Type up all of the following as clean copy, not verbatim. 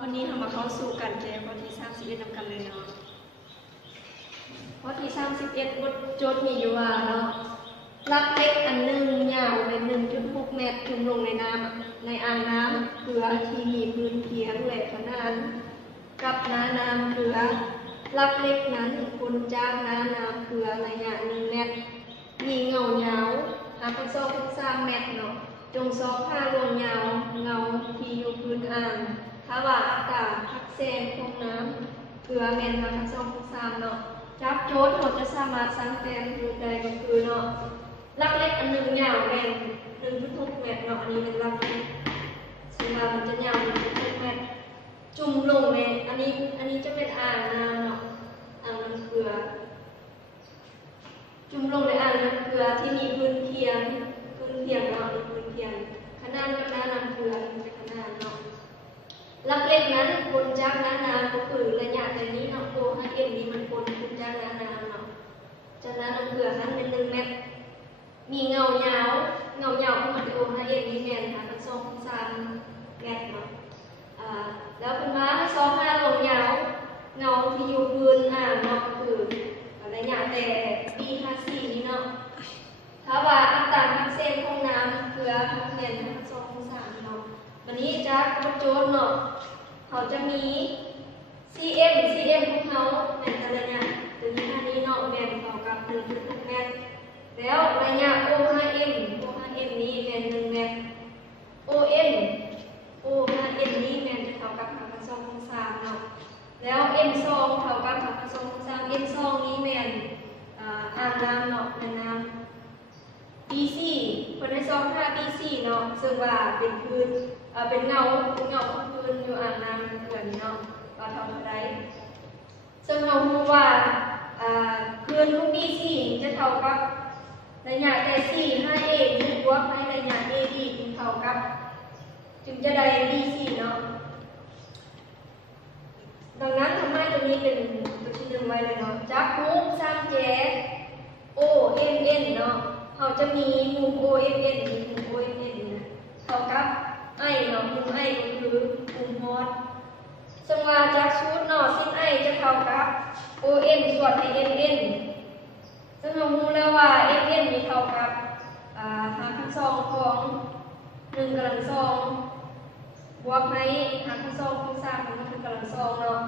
วันนี้เรามาเข้าสู่การแก้ข้อที่31นำกันเลยเนาะข้อที่31บทโจทย์มีอยู่ว่าเนาะลักเล็กอันหนึ่งยาวเป็น 1.6 เมตรจุ่มลงในอ่างน้ำเกลือที่มีพื้นเพียงและขนาดกับน้ำเกลือลักเล็กนั้นพ้นจากน้ำเกลือระยะ1 เมตรมีเงายาว3 เมตรเนาะจงซอกผ้าลงยาวเงาที่อยู่พื้นอ่างถ้าว่าอากาศพักแซงของน้ำเกลือแมน3 เนาะจากโจทย์เราจะสามารถสร้างแปลงรูปใดก็คือเนาะลักเล็กอันหนึ่งยาวแมน 1.6 เมตรเนาะอันนี้เป็นลักเล็กซึ่งมันจะยาว 1.6 เมตรจุ่มลงในอันนี้จะเป็นอ่างน้ำเนาะอ่างน้ำเกลือจุ่มลงในอ่างน้ำเกลือที่มีพื้นเพียงเนาะพื้นเพียงขนาดกับน้ำเกลือเป็นขนาดเนาะลักเล็กนั้นพ้นจากน้ำก็คือระยะแต่นี้เนาะโอให้เอ็มดีมันพ้นจากน้ำเนาะจากน้ำเกลือนั้นเป็น1 เมตรมีเงายาวขึ้นมาที่โอให้เอ็มดีแมนค่ะมัน3 เมตรเนาะแล้วเป็นม้าให้2 5ลงยาวเงาที่อยู่พื้นอ่างเนาะก็คือระยะแต่ B54 นี้เนาะถ้าว่าอัตราทางเส้นของน้ำเกลือแน่น2 เนาะวันนี้จากโจทย์เนาะเขาจะมี CM ของเขาในระยะตัวนี้เนาะแมนต่อกับ 1.6 เมตรแล้วระยะ O5M นี้แมน1 เมตร ON นี้แมนจะเท่ากับ3 เนาะแล้ว M2 เท่ากับ3 M2 นี้แมนอ่างน้ำเนาะในน้ำ BC คนใน5 BC เนาะซึ่งว่าเป็นพื้นเป็นเงาของพื้นอยู่อ่างน้ำเหมือนเนาะว่าเท่าไรซึ่งเรารู้ว่าพื้นของ BC จะเท่ากับระยะแต่ 4 5A นี้บวกให้ระยะ AD เท่ากับจึงจะได้ BC เนาะดังนั้นทำให้ตัวนี้เป็นตัวที่1ไว้เลยเนาะจากมุม3 แจ OMN เนาะเขาจะมีมุม OMN นะเท่ากับไอเนาะมุมไอก็คือมุมฮอตซึ่งว่าจากชุดเนาะซึ่งไอจะเท่ากับ OM ส่วน MN ซึ่งเรารู้แล้วว่า MN มีเท่ากับ5/2ของ1^2บวกให้5/2ของ3มันคือกำลัง2เนาะ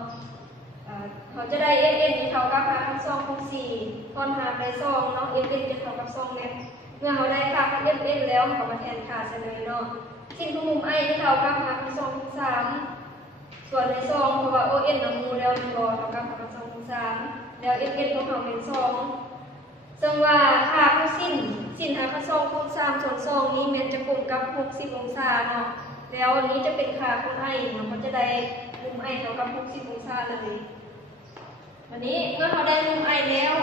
เขาจะได้ MN มีเท่ากับ5/2ของ4ทอนหารได้2เนาะ MN จะเท่ากับ2 เมตรเมื่อเราได้ค่าของ MN แล้วเรามาแทนค่าเฉลยเนาะสิ้นของมุม I จะเท่ากับ5/2ของ3ส่วนใน2เพราะว่า ON เรารู้แล้วมันก็เท่ากับ5/2ของ3แล้ว MN ของเราเป็น2ซึ่งว่าค่าของสิ้น5/2ของ3ส่วน2นี้มันจะกลมกับ60องศาเนาะแล้วอันนี้จะเป็นค่าของ I เนาะมันจะได้มุม I เท่ากับ60องศาเลยวันนี้เมื่อเราได้มุม I แล้ว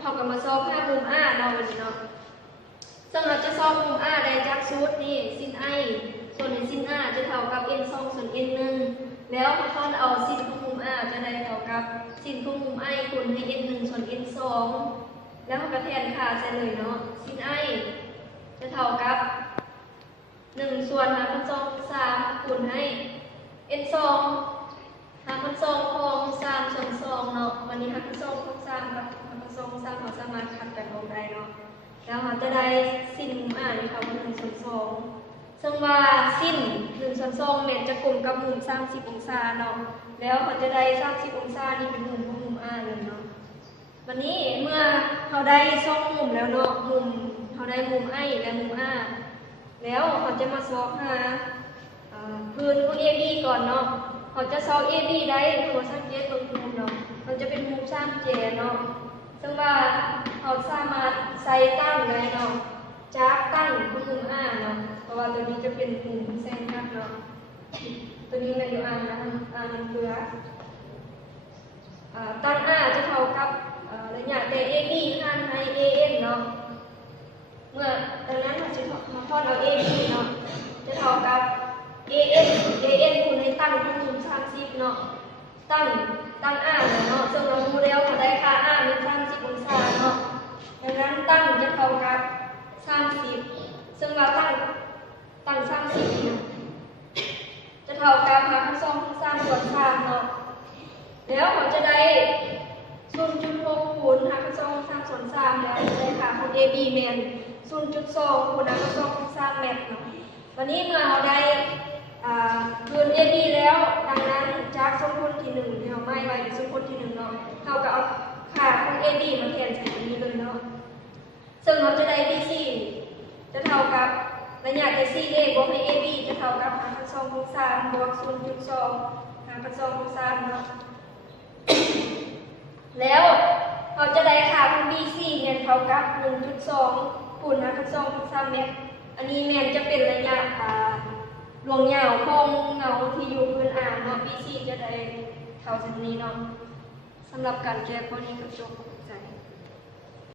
เราก็มาซอกค่ามุม R เนาะวันนี้เนาะซึ่งเราจะซอกมุม R ได้จากสูตรนี่sin I ส่วนในsin R จะเท่ากับ n2 ส่วน n1 แล้วพอเราเอาsinของมุม R จะได้เท่ากับsinของมุม I คูณให้ n1 ส่วน n2 แล้วเราก็แทนค่าใส่เลยเนาะ sin I จะเท่ากับ1ส่วน5/2 3คูณให้ n2 5/2ของ3ส่วน2เนาะวันนี้5/2ของ3กับ5/2ของ3เราสามารถคัดกันลงได้เนาะแล้วเราจะได้sinมุม R นี่ค่ะว่า1ส่วน2ซึ่งว่าsin1ส่วน2เมตรจะกลมกับมุม30องศาเนาะแล้วเราจะได้30องศานี่เป็นมุมของมุม R เลยเนาะวันนี้เมื่อเราได้2มุมแล้วเนาะมุมเราได้มุม I และมุม Rแล้วเราจะมาซอกหาพื้นของ AB ก่อนเนาะเราจะซอก AB ได้ตัวสังเกตตรงมุมเนาะมันจะเป็นมุม3 แจเนาะซึ่งว่าเราสามารถใส่ตั้งได้เนาะจากตั้งของมุม R เนาะเพราะว่าตัวนี้จะเป็นมุมแซงคัดเนาะตัวนี้มันอยู่ R นะ R มันคือตั้ง R จะเท่ากับระยะแต่ AB หารให้ AN เนาะเมื่อดังนั้นเราจะมาทอดเอา AB เนาะจะเท่ากับ AN คูณให้ตั้งของมุม30เนาะตั้ง R เนาะซึ่งเรารู้แล้วเราได้ค่า R เป็น30องศาเนาะดังนั้นตั้งจะเท่ากับ30ซึ่งเราตั้ง30เนี่ยจะเท่ากับ5/2ของ3ส่วน แล้วเขาจะได้0.6 คูณหากับ2 3ส่วน3แล้วจะได้ค่าของ AB แม่น 0.2 คูณหากับ2คูณ3แม่นเนาะวันนี้เมื่อเราได้คูณ AB แล้วดังนั้นจากสมผลที่1ที่เราไม่ไว้เป็นสมผลที่1เนาะเราก็เอาค่าของ AB มาแทนใส่ตรงนี้เลยเนาะซึ่งเราจะได้ BC จะเท่ากับระยะ AC บวกให้ AB จะเท่ากับหากับ2คูณ3บวก 0.2 หากับ2คูณ3เนาะแล้วเราจะได้ค่าของ BC เนี่ยเท่ากับ 1.2 คูณหากับ2คูณ3เมตรอันนี้แมนจะเป็นระยะลวงยาวของเงาที่อยู่พื้นอ่างเนาะ BC จะได้เท่าจากนี้เนาะสำหรับการแก้ข้อนี้ก็จบ